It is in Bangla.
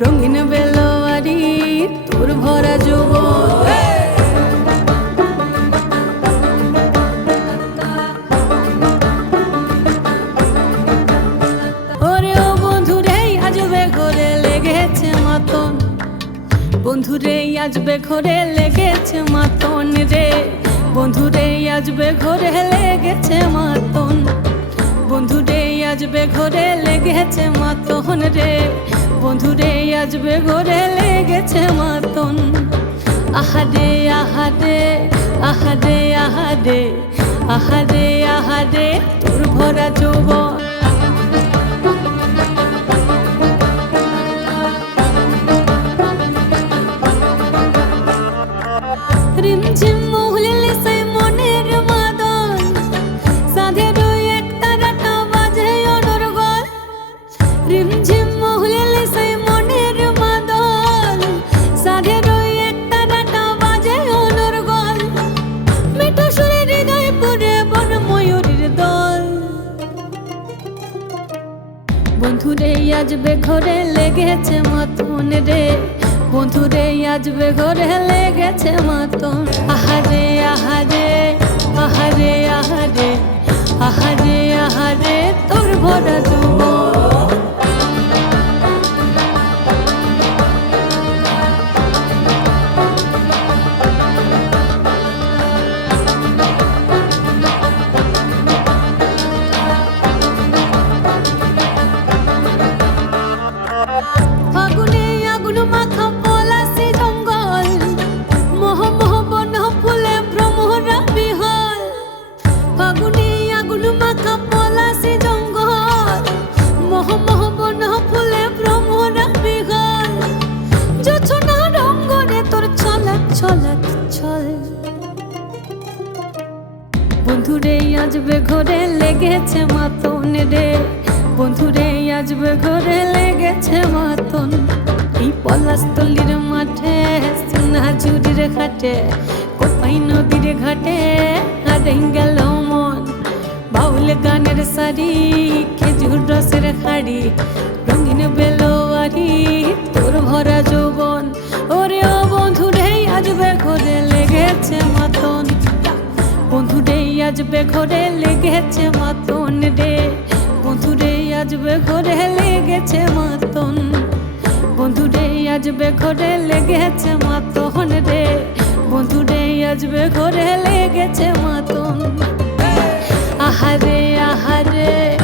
রঙিন বেলোয়ারি, তোর ভরা মাতন। বন্ধুরে আজবে ঘরে লেগেছে মাতন রে। বন্ধুরে আজবে ঘরে লেগেছে মাতন। বন্ধুরে আজবে ঘরে লেগেছে মাতন রে। বন্ধুরে আজবে ঘরে লেগেছে মাতন। আহারে আহারে আহারে আহারে আহারে আহারে তোর ভরা যৌবন। রিমঝিম মহুলিলে বন্ধুরে আজবে ঘরে লেগেছে মতন রে। বন্ধুরে আজবে ঘরে লেগেছে মতন। আহারে আহারে আহারে আহারে আহারে আহারে। বন্ধুরে আজবে ঘরে লেগেছে মাতন রে। বন্ধুরে আজবে ঘরে লেগেছে মাতন। এই পলাশতলির মাঠে সোনা ঝুড়ির ঘাটে, কোপাই নদীর ঘাটে হারে গেল মন। বাউল গানের শাড়ি খেজুর রসের খাড়ি রঙিন বেলোয়ারি, তোর ভরা যৌবন। ওরে ও বন্ধুরে আজবে ঘরে লেগেছে আজবে ঘরে লেগেছে মাতন রে। বন্ধুরে, আজবে ঘরে লেগেছে মাতন। বন্ধুরে, আজবে ঘরে লেগেছে মাতন রে। বন্ধুরে, আজবে ঘরে লেগেছে মাতন। আহারে আহারে।